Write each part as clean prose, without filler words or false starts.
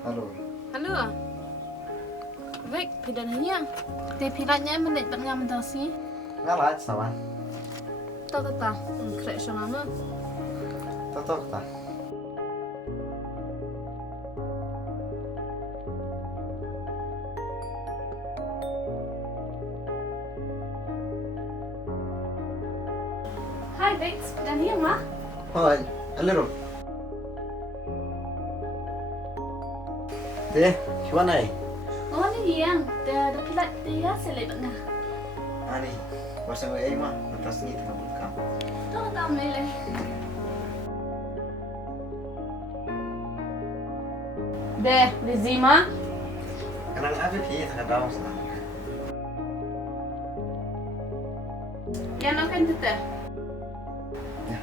Halo. Halo. Vek, pidananya. Te pidannya menit tengah mentasi. Ngalat sama. Ta. Krek sana. Totok ta. Hai Vek, pidananya mah? Hoi, aliro. Teh, gimana ya? Oh ni yang, ada pilat dia selip tengah. Ani, pasang WA mah, atas ni tengah buka. Ta meleh. Deh, Lizima. Kenang apa sih tengah dalam sana? Yang nak kan teteh? Ya.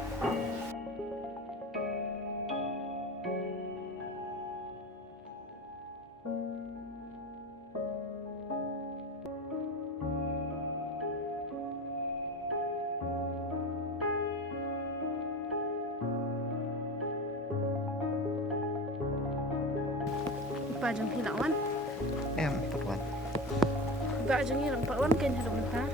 Ipa jeng hilawan. Perbuat. Ba jeng hilang pawan kan hidup mentah.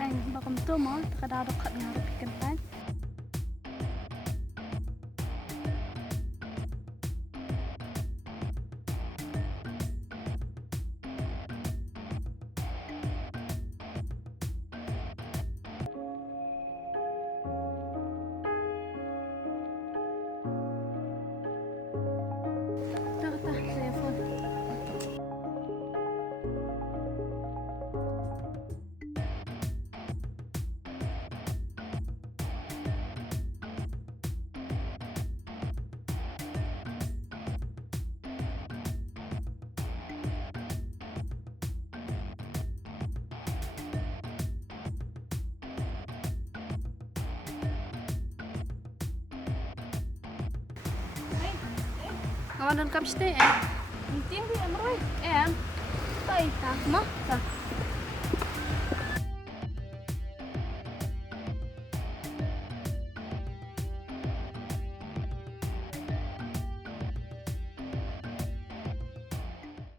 Lain bakam tu mah terkadang dekat ngaruh ikan pan. Tak telefon. Kawan dan kapste Penting dia meroy. Tak. Mah tak.